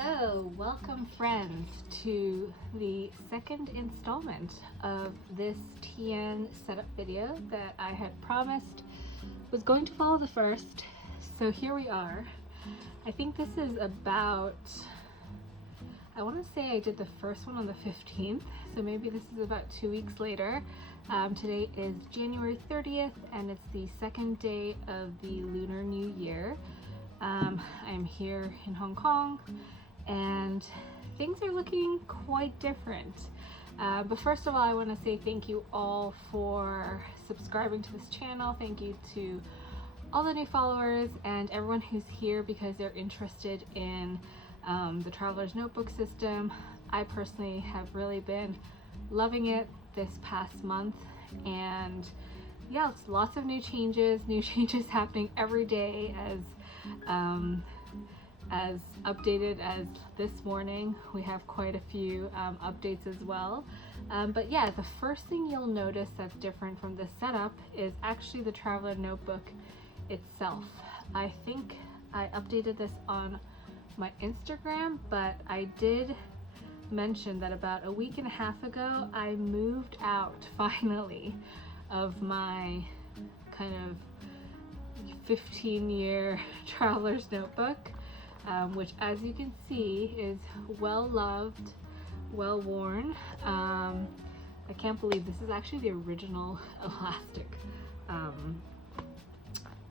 Hello, welcome friends to the second installment of this TN setup video that I had promised was going to follow the first. So here we are. I think this is about, I want to say I did the first one on the 15th, so maybe this is about 2 weeks later. Today is January 30th and it's the second day of the Lunar New Year. I'm here in Hong Kong and things are looking quite different. But first of all, I want to say thank you all for subscribing to this channel. Thank you to all the new followers and everyone who's here because they're interested in the Traveler's Notebook system. I personally have really been loving it this past month, and yeah, it's lots of new changes happening every day as updated as this morning. We have quite a few updates as well. But yeah, the first thing you'll notice that's different from this setup is actually the Traveler Notebook itself. I think I updated this on my Instagram, but I did mention that about a week and a half ago I moved out finally of my kind of 15-year Traveler's Notebook, which as you can see is well loved, well worn. I can't believe this is actually the original elastic.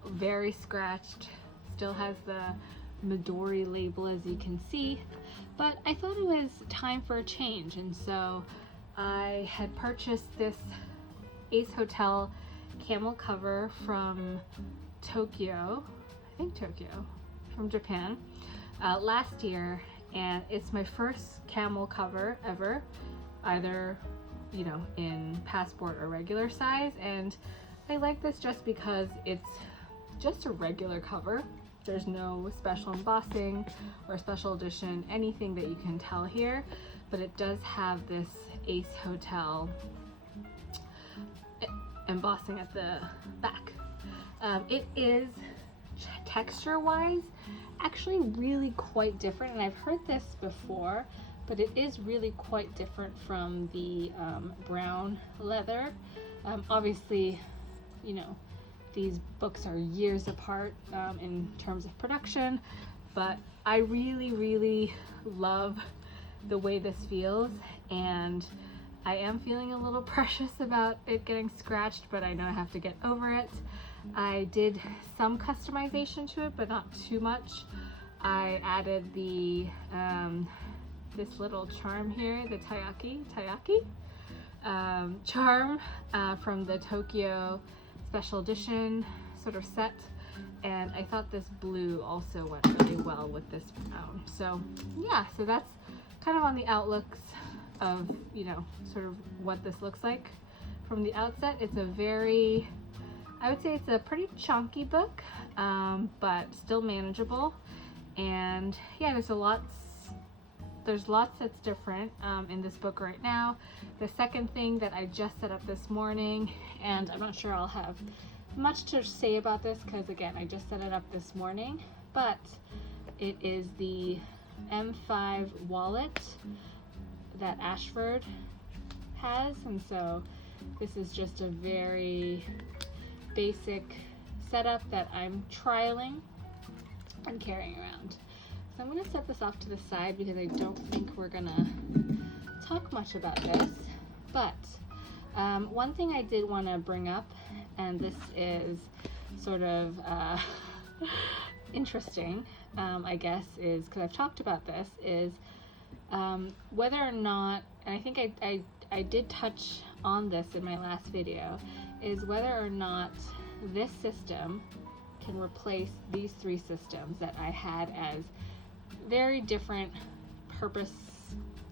Very scratched, still has the Midori label as you can see, but I thought it was time for a change, and so I had purchased this Ace Hotel camel cover from Tokyo, from Japan, last year, and it's my first camel cover ever, either in passport or regular size, and I like this just because it's just a regular cover. There's no special embossing or special edition, anything that you can tell here, but it does have this Ace Hotel embossing at the back. It is texture-wise actually really quite different, and I've heard this before, but it is really quite different from the brown leather. Obviously, these books are years apart in terms of production, but I really love the way this feels, and I am feeling a little precious about it getting scratched, but I know I have to get over it. I did some customization to it, but not too much. I added the this little charm here, the taiyaki charm from the Tokyo special edition sort of set, and I thought this blue also went really well with this brown. So yeah, so that's kind of on the outlooks of sort of what this looks like from the outset. It's I would say it's a pretty chunky book, but still manageable, and yeah, there's lots that's different in this book right now. The second thing that I just set up this morning, and I'm not sure I'll have much to say about this because again I just set it up this morning, but it is the M5 wallet that Ashford has, and so this is just a very basic setup that I'm trialing and carrying around. So I'm going to set this off to the side because I don't think we're going to talk much about this, but one thing I did want to bring up, and this is sort of interesting, I guess, is because I've talked about this, is whether or not, and I think I did touch on this in my last video, is whether or not this system can replace these three systems that I had as very different purpose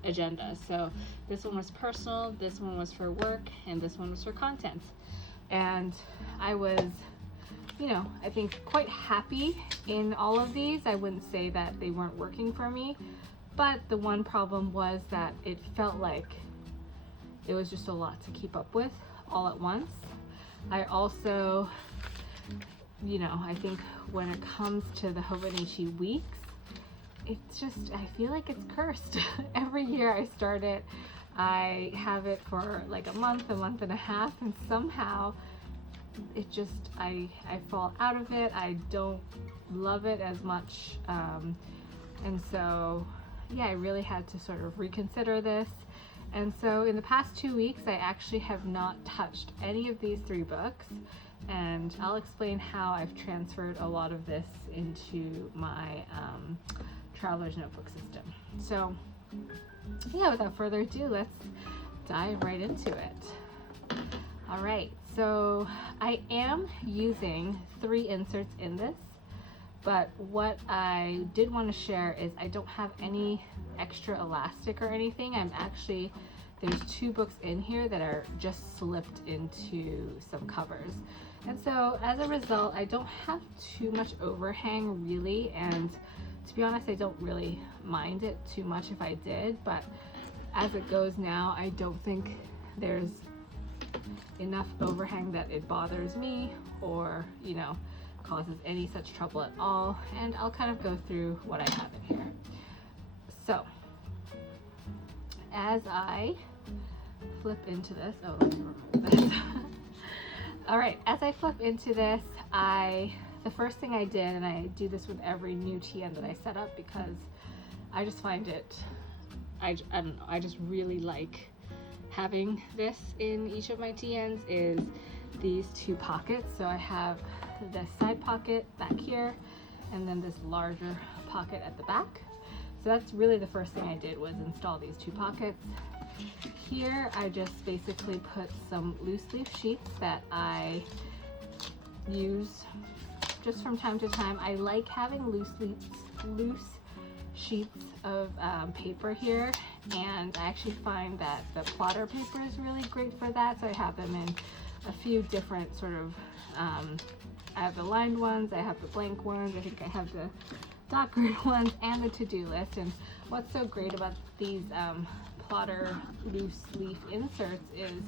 agendas. So this one was personal, this one was for work, and this one was for content. And I was, I think quite happy in all of these. I wouldn't say that they weren't working for me, but the one problem was that it felt like it was just a lot to keep up with all at once. I also, I think when it comes to the Hobonichi weeks, it's just, I feel like it's cursed. Every year I start it, I have it for like a month and a half, and somehow it just, I fall out of it. I don't love it as much. And so, yeah, I really had to sort of reconsider this. And so in the past 2 weeks, I actually have not touched any of these 3 books. And I'll explain how I've transferred a lot of this into my Traveler's Notebook system. So yeah, without further ado, let's dive right into it. All right, so I am using 3 inserts in this, but what I did want to share is I don't have any extra elastic or anything. There's 2 books in here that are just slipped into some covers. And so as a result, I don't have too much overhang really, and to be honest, I don't really mind it too much if I did, but as it goes now, I don't think there's enough overhang that it bothers me or, you know, causes any such trouble at all. And I'll kind of go through what I have in here. So as I flip into this, oh, let me remove this. All right, as I flip into this, the first thing I did, and I do this with every new TN that I set up because I just find it, I don't know, I just really like having this in each of my TNs, is these 2 pockets. So I have this side pocket back here, and then this larger pocket at the back. So that's really the first thing I did, was install these 2 pockets. Here I just basically put some loose leaf sheets that I use just from time to time. I like having loose sheets of paper here, and I actually find that the plotter paper is really great for that. So I have them in a few different sort of, I have the lined ones, I have the blank ones, I think I have the dot grid ones, and the to-do list. And what's so great about these plotter loose leaf inserts is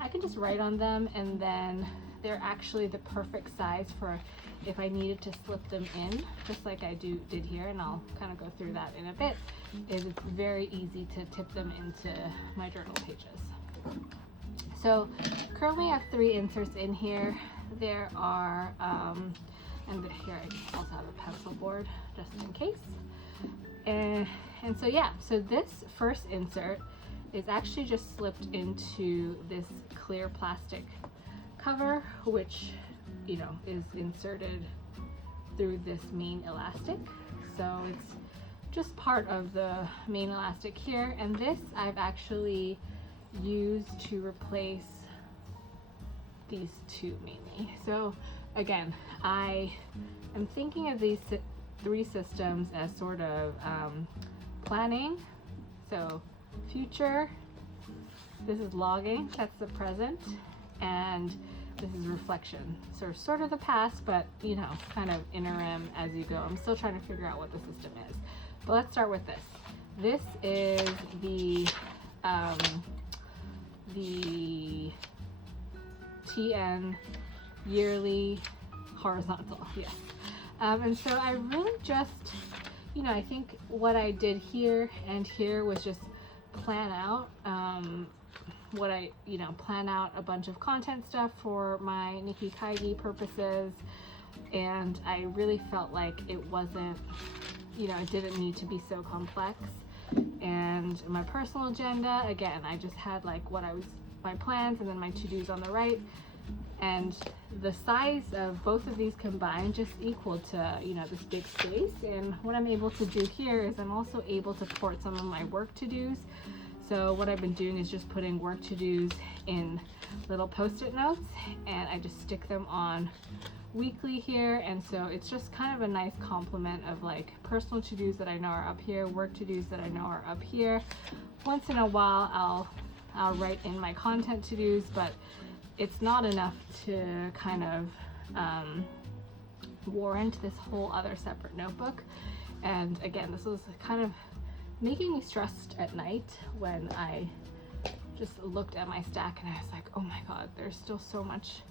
I can just write on them, and then they're actually the perfect size for if I needed to slip them in, just like I did here, and I'll kind of go through that in a bit. It's very easy to tip them into my journal pages. So currently I have 3 inserts in here. There are, and here I also have a pencil board just in case. And so yeah, so this first insert is actually just slipped into this clear plastic cover, which, you know, is inserted through this main elastic. So it's just part of the main elastic here. And this I've actually used to replace these 2 mainly. So again, I am thinking of these 3 systems as sort of planning. So future, this is logging, that's the present, and this is reflection. So sort of the past, but you know, kind of interim as you go. I'm still trying to figure out what the system is. But let's start with this. This is the TN yearly horizontal, yes. And so I really just, you know, I think what I did here and here was just plan out plan out a bunch of content stuff for my Nikki Kaigi purposes, and I really felt like it wasn't, you know, it didn't need to be so complex. And my personal agenda, again, I just had like my plans and then my to-dos on the right, and the size of both of these combined just equal to, you know, this big space. And what I'm able to do here is I'm also able to port some of my work to-dos. So what I've been doing is just putting work to-dos in little post-it notes, and I just stick them on weekly here. And so it's just kind of a nice complement of like personal to-dos that I know are up here, work to-dos that I know are up here. Once in a while I'll write in my content to-dos, but it's not enough to kind of warrant this whole other separate notebook. And again, this was kind of making me stressed at night when I just looked at my stack and I was like, oh my god, there's still so much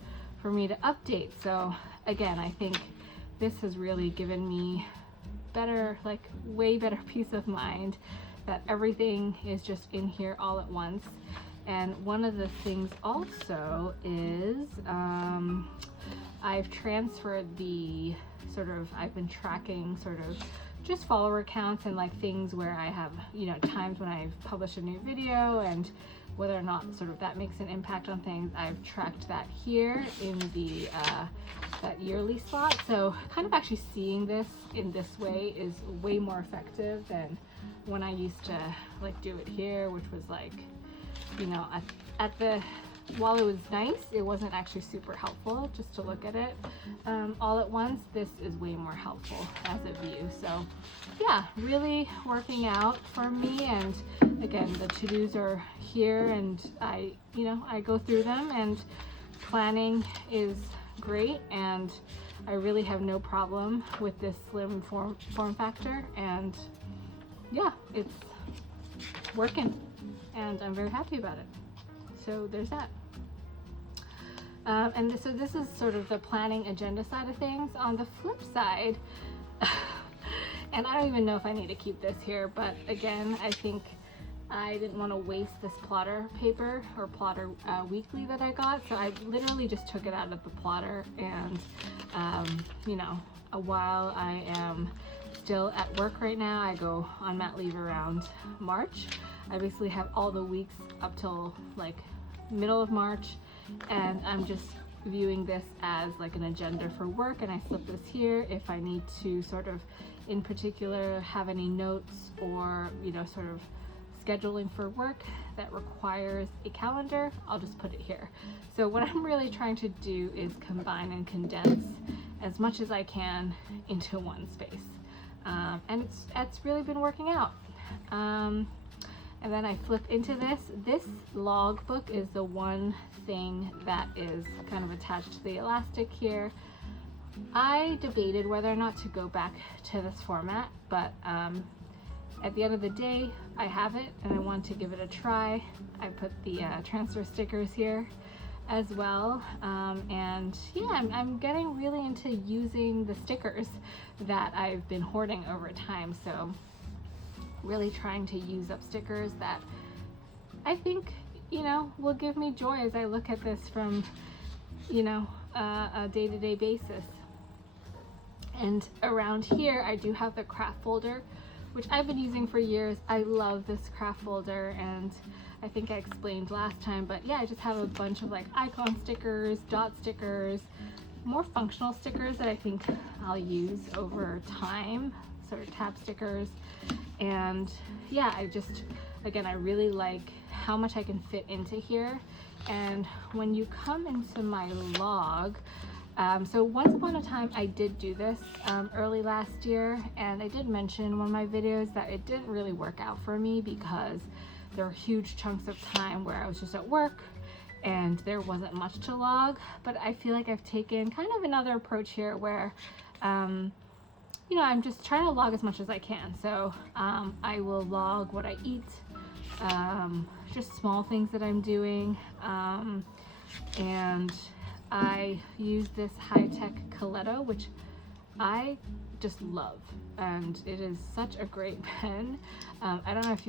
for me to update. So again, I think this has really given me better, like way better peace of mind that everything is just in here all at once. And one of the things also is I've transferred the I've been tracking sort of just follower counts and like things where I have, you know, times when I've published a new video and whether or not sort of that makes an impact on things. I've tracked that here in the that yearly slot. So kind of actually seeing this in this way is way more effective than when I used to like do it here, which was like, you know, at the, while it was nice, it wasn't actually super helpful just to look at it all at once. This is way more helpful as a view. So yeah, really working out for me. And again, the to-dos are here and I go through them, and planning is great, and I really have no problem with this slim form factor. And yeah, it's working and I'm very happy about it. So there's that. So this is sort of the planning agenda side of things. On the flip side, and I don't even know if I need to keep this here, but again, I think I didn't want to waste this plotter paper or plotter weekly that I got, so I literally just took it out of the plotter. And you know, while I am still at work right now, I go on mat leave around March. I basically have all the weeks up till like middle of March, and I'm just viewing this as like an agenda for work, and I slip this here if I need to sort of in particular have any notes or, you know, sort of scheduling for work that requires a calendar. I'll just put it here. So what I'm really trying to do is combine and condense as much as I can into one space, and it's really been working out. And then I flip into this. This logbook is the one thing that is kind of attached to the elastic here. I debated whether or not to go back to this format, but at the end of the day, I have it and I want to give it a try. I put the transfer stickers here as well. And yeah, I'm getting really into using the stickers that I've been hoarding over time. So really trying to use up stickers that I think, you know, will give me joy as I look at this from, you know, a day-to-day basis. And around here, I do have the craft folder, which I've been using for years. I love this craft folder, and I think I explained last time, but yeah, I just have a bunch of like icon stickers, dot stickers, more functional stickers that I think I'll use over time, sort of tab stickers. And yeah, I really like how much I can fit into here. And when you come into my log, so once upon a time I did do this early last year, and I did mention in one of my videos that it didn't really work out for me because there were huge chunks of time where I was just at work and there wasn't much to log. But I feel like I've taken kind of another approach here where you know, I'm just trying to log as much as I can. So I will log what I eat, just small things that I'm doing, and I use this high-tech Coletto, which I just love, and it is such a great pen. I don't know if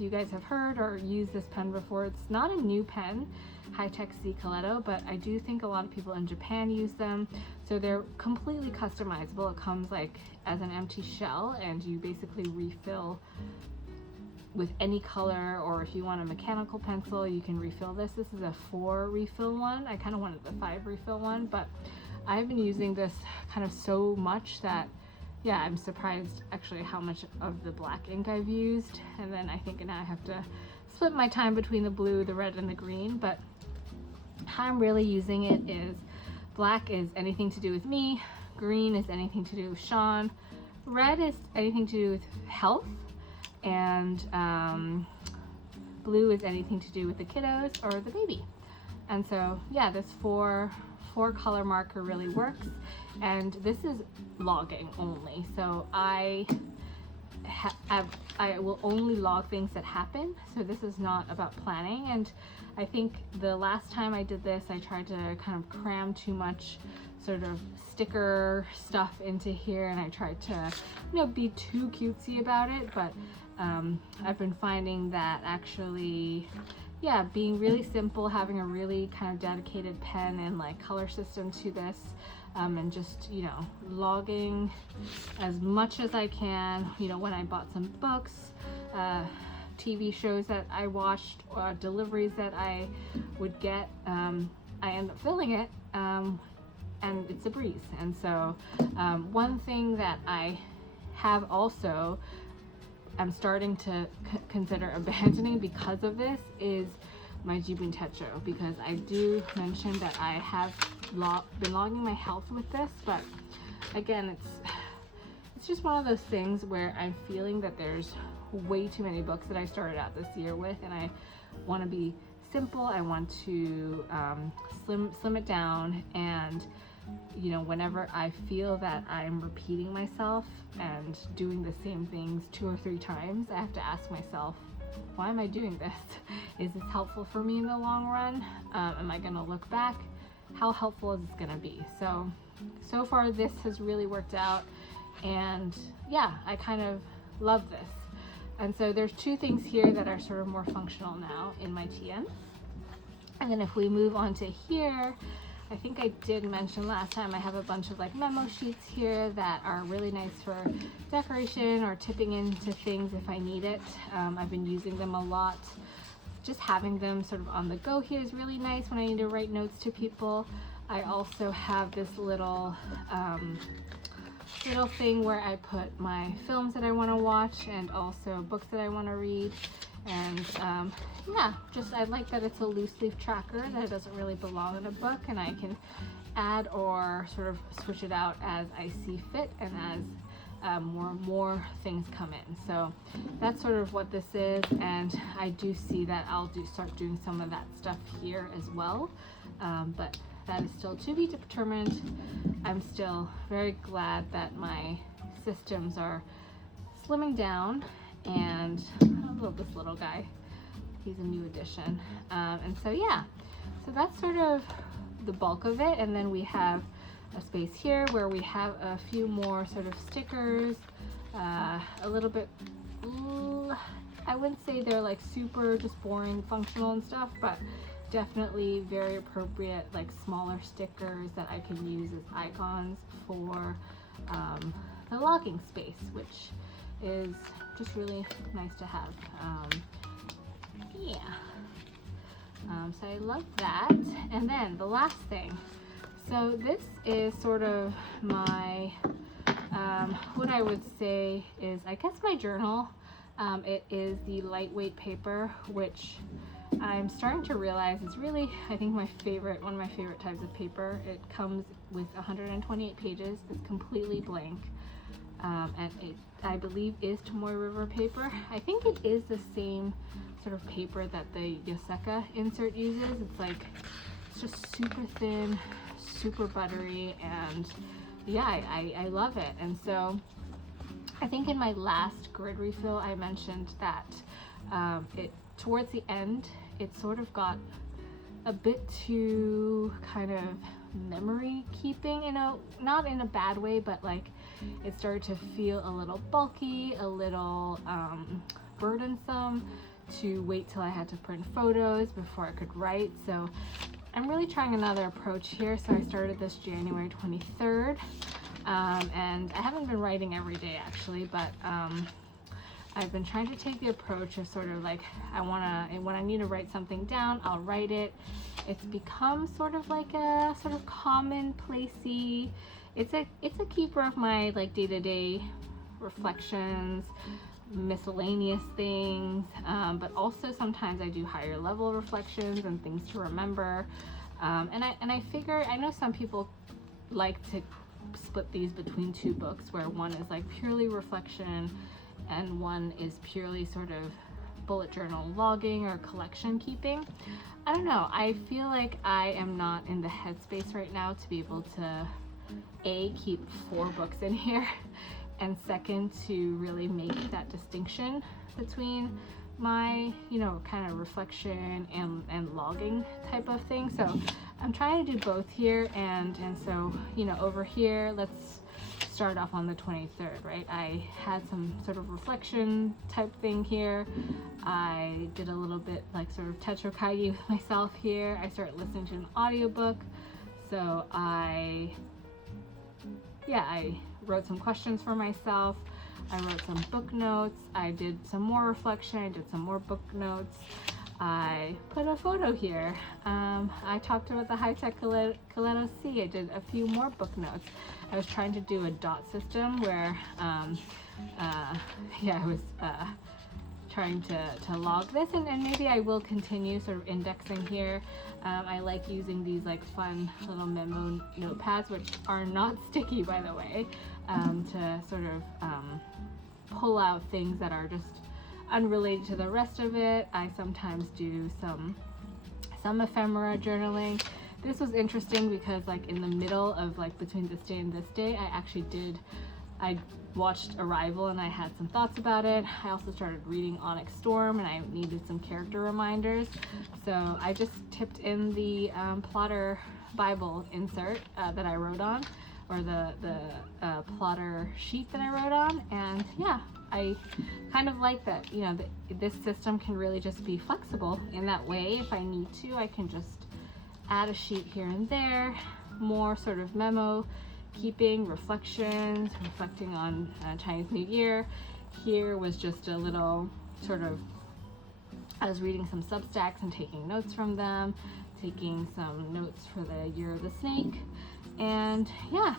you guys have heard or used this pen before. It's not a new pen, high-tech C Coletto, but I do think a lot of people in Japan use them. So they're completely customizable. It comes like as an empty shell, and you basically refill with any color, or if you want a mechanical pencil, you can refill this. This is a 4 refill one. I kind of wanted the 5 refill one, but I've been using this kind of so much that, yeah, I'm surprised actually how much of the black ink I've used. And then I think now I have to split my time between the blue, the red, and the green. But how I'm really using it is black is anything to do with me, green is anything to do with Sean, red is anything to do with health, and blue is anything to do with the kiddos or the baby. And so yeah, this four color marker really works, and this is logging only. So I I will only log things that happen. So this is not about planning. And I think the last time I did this, I tried to kind of cram too much sort of sticker stuff into here, and I tried to, you know, be too cutesy about it. But I've been finding that actually, yeah, being really simple, having a really kind of dedicated pen and like color system to this, and just, you know, logging as much as I can, you know, when I bought some books, TV shows that I watched, or deliveries that I would get, I end up filling it, and it's a breeze. And so one thing that I have also, I'm starting to consider abandoning because of this is my Jibun Techo, because I do mention that I have been logging my health with this, but again, it's just one of those things where I'm feeling that there's way too many books that I started out this year with, and I want to be simple. I want to slim it down, and you know, whenever I feel that I'm repeating myself and doing the same things 2 or 3 times, I have to ask myself, why am I doing this? Is this helpful for me in the long run? Am I gonna look back? How helpful is this gonna be? So far this has really worked out, and yeah, I kind of love this. And so there's 2 things here that are sort of more functional now in my TN. And then if we move on to here, I think I did mention last time, I have a bunch of like memo sheets here that are really nice for decoration or tipping into things if I need it. I've been using them a lot. Just having them sort of on the go here is really nice when I need to write notes to people. I also have this little thing where I put my films that I want to watch and also books that I want to read. And yeah, just I like that it's a loose leaf tracker, that it doesn't really belong in a book, and I can add or sort of switch it out as I see fit and as more things come in. So that's sort of what this is, and I do see that I'll start doing some of that stuff here as well, but that is still to be determined. I'm still very glad that my systems are slimming down, and I love this little guy. He's a new addition. And so yeah, so that's sort of the bulk of it. And then we have a space here where we have a few more sort of stickers, a little bit, I wouldn't say they're like super just boring functional and stuff, but definitely very appropriate, like smaller stickers that I can use as icons for the logging space, which is just really nice to have. Yeah, so I love that. And then the last thing, so this is sort of my what I would say is, I guess, my journal. It is the lightweight paper, which I'm starting to realize is really, I think, one of my favorite types of paper. It comes with 128 pages. It's completely blank, and it, I believe, is Tomoe River paper. I think it is the same sort of paper that the Yoseka insert uses. It's just super thin, super buttery, and yeah, I love it. And so I think in my last grid refill I mentioned that towards the end it sort of got a bit too kind of memory keeping, you know, not in a bad way, but like it started to feel a little bulky, a little burdensome to wait till I had to print photos before I could write. So I'm really trying another approach here. So I started this January 23rd, and I haven't been writing every day actually, but I've been trying to take the approach of sort of like, when I need to write something down, I'll write it. It's become sort of like a sort of commonplacey, it's a keeper of my like day-to-day reflections, miscellaneous things, but also sometimes I do higher level reflections and things to remember, and I figure, I know some people like to split these between 2 books, where one is like purely reflection and one is purely sort of bullet journal logging or collection keeping. I don't know, I feel like I am not in the headspace right now to be able to keep 4 books in here, and second, to really make that distinction between my, you know, kind of reflection and logging type of thing. So I'm trying to do both here, and so, you know, over here, let's start off on the 23rd, right? I had some sort of reflection type thing here. I did a little bit like sort of tetrakaiji with myself here. I started listening to an audiobook. So I wrote some questions for myself. I wrote some book notes. I did some more reflection. I did some more book notes. I put a photo here. I talked about the high-tech Coletto C. I did a few more book notes. I was trying to do a dot system where, I was trying to log this, and maybe I will continue sort of indexing here. I like using these like fun little memo notepads, which are not sticky, by the way, to sort of pull out things that are just unrelated to the rest of it. I sometimes do some ephemera journaling. This was interesting because like in the middle of like between this day and this day, I watched Arrival and I had some thoughts about it. I also started reading Onyx Storm and I needed some character reminders. So I just tipped in the plotter Bible insert that I wrote on, or the plotter sheet that I wrote on, and yeah, I kind of like that, you know, this system can really just be flexible in that way. If I need to, I can just add a sheet here and there, more sort of memo keeping, reflections, reflecting on Chinese New Year. Here was just a little sort of, I was reading some Substacks and taking notes from them, taking some notes for the Year of the Snake. And yeah,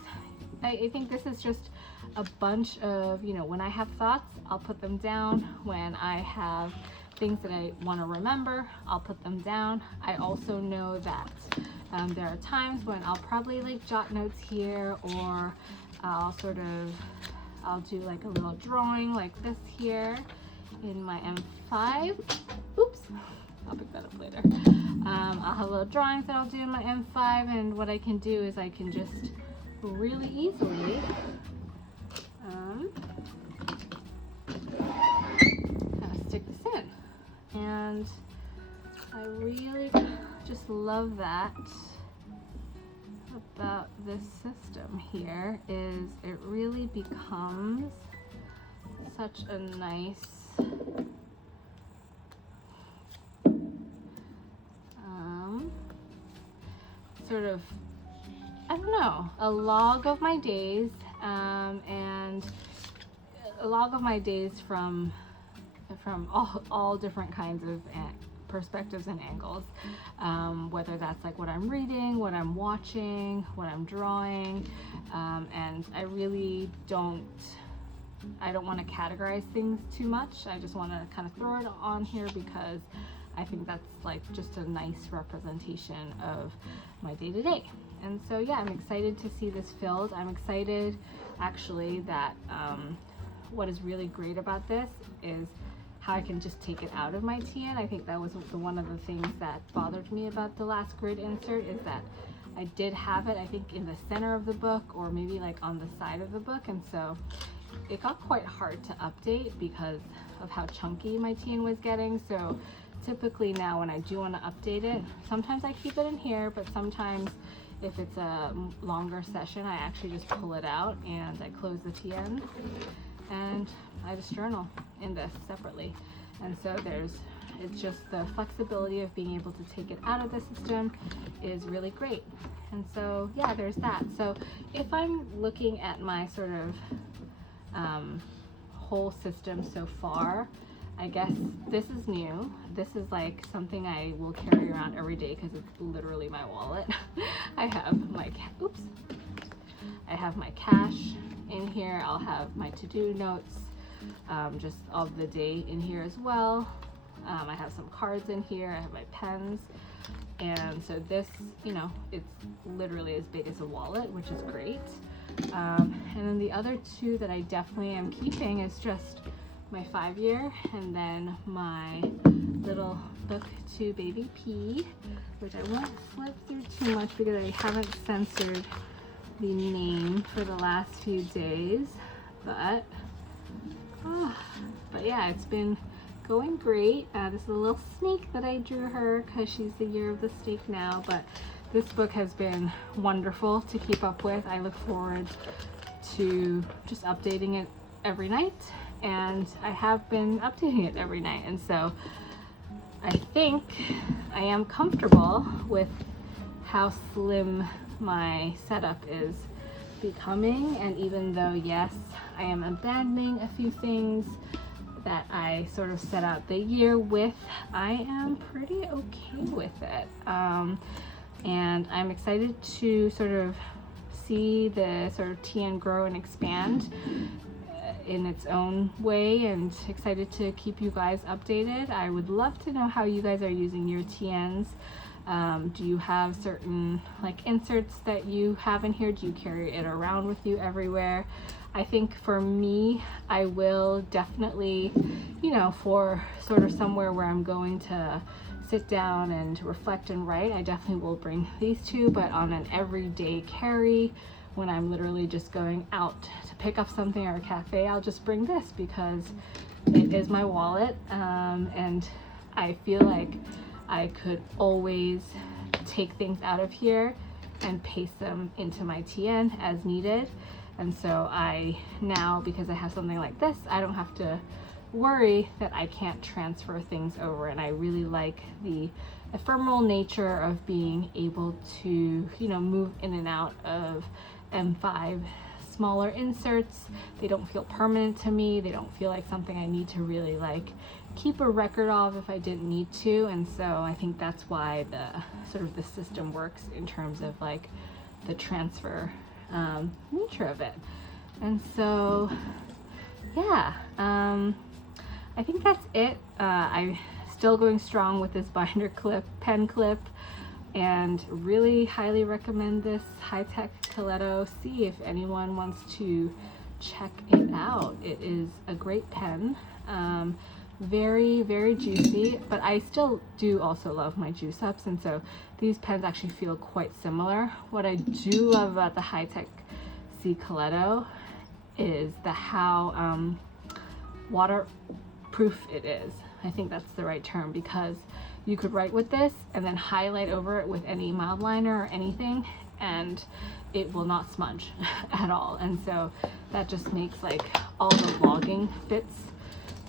I think this is just a bunch of, you know, when I have thoughts, I'll put them down. When I have things that I want to remember, I'll put them down. I also know that there are times when I'll probably like jot notes here, or I'll do like a little drawing like this here in my M5. Oops, I'll pick that up later. I'll have little drawings that I'll do in my M5, and what I can do is I can just really easily kind of stick this in. And I really just love that about this system here, is it really becomes such a nice sort of, I don't know, a log of my days, and a log of my days from all different kinds of perspectives and angles, whether that's like what I'm reading, what I'm watching, what I'm drawing, and I really don't want to categorize things too much. I just want to kind of throw it on here because I think that's like just a nice representation of my day-to-day. And so yeah, I'm excited to see this filled. I'm excited actually that what is really great about this is how I can just take it out of my TN. I think that was one of the things that bothered me about the last grid insert, is that I did have it, I think, in the center of the book, or maybe like on the side of the book, and so it got quite hard to update because of how chunky my TN was getting. So typically now when I do want to update it, sometimes I keep it in here, but sometimes if it's a longer session, I actually just pull it out and I close the TN and I just journal in this separately. And so it's just the flexibility of being able to take it out of the system is really great. And so yeah, there's that. So if I'm looking at my sort of whole system so far, I guess this is new. This is like something I will carry around every day because it's literally my wallet. I have my cash in here. I'll have my to-do notes, just of the day in here as well. I have some cards in here. I have my pens. And so this, you know, it's literally as big as a wallet, which is great. And then the other two that I definitely am keeping is just my 5-year, and then my little book to Baby P, which I won't flip through too much because I haven't censored the name for the last few days. But yeah, it's been going great. This is a little snake that I drew her because she's the year of the snake now, but this book has been wonderful to keep up with. I look forward to just updating it every night, and I have been updating it every night, and so I think I am comfortable with how slim my setup is becoming. And even though, yes, I am abandoning a few things that I sort of set out the year with, I am pretty okay with it. And I'm excited to sort of see the sort of TN grow and expand in its own way, and excited to keep you guys updated. I would love to know how you guys are using your TNs. Do you have certain like inserts that you have in here? Do you carry it around with you everywhere? I think for me, I will definitely, you know, for sort of somewhere where I'm going to sit down and reflect and write, I definitely will bring these two, but on an everyday carry, when I'm literally just going out to pick up something or a cafe, I'll just bring this because it is my wallet, and I feel like I could always take things out of here and paste them into my TN as needed. And so I now, because I have something like this, I don't have to worry that I can't transfer things over. And I really like the ephemeral nature of being able to, you know, move in and out of M5 smaller inserts. They don't feel permanent to me. They don't feel like something I need to really like keep a record of if I didn't need to. And so I think that's why the sort of the system works in terms of like the transfer nature of it. And so yeah, I think that's it. I'm still going strong with this binder clip, pen clip, and really highly recommend this high-tech Coletto. See if anyone wants to check it out. It is a great pen. Very, very juicy, but I still do also love my juice ups, and so these pens actually feel quite similar. What I do love about the high-tech C Coletto is how waterproof it is. I think that's the right term, because you could write with this and then highlight over it with any mild liner or anything, and it will not smudge at all. And so that just makes like all the logging bits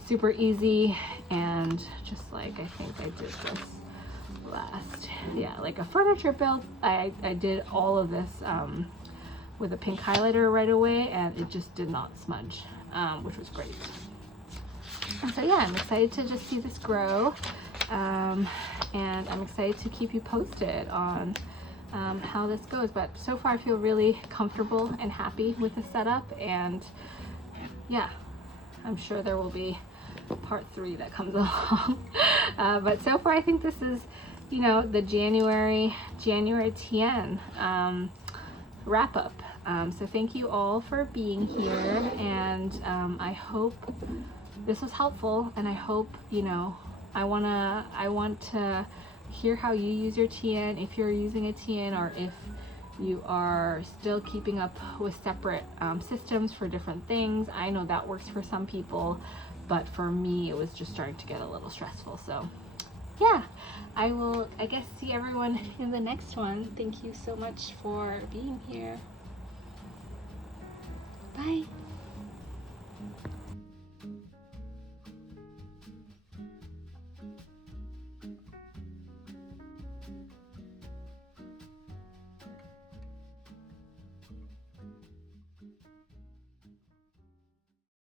super easy. And just like, I think I did this last, yeah, like a furniture build, I did all of this with a pink highlighter right away, and it just did not smudge, which was great. And so yeah, I'm excited to just see this grow, and I'm excited to keep you posted on how this goes. But so far I feel really comfortable and happy with the setup, and yeah, I'm sure there will be part 3 that comes along. But so far I think this is, you know, the January TN wrap up. So thank you all for being here, and I hope this was helpful, and I hope, you know, I want to hear how you use your TN, if you're using a TN, or if you are still keeping up with separate systems for different things. I know that works for some people, but for me it was just starting to get a little stressful. So yeah, I will, I guess, see everyone in the next one. Thank you so much for being here. Bye.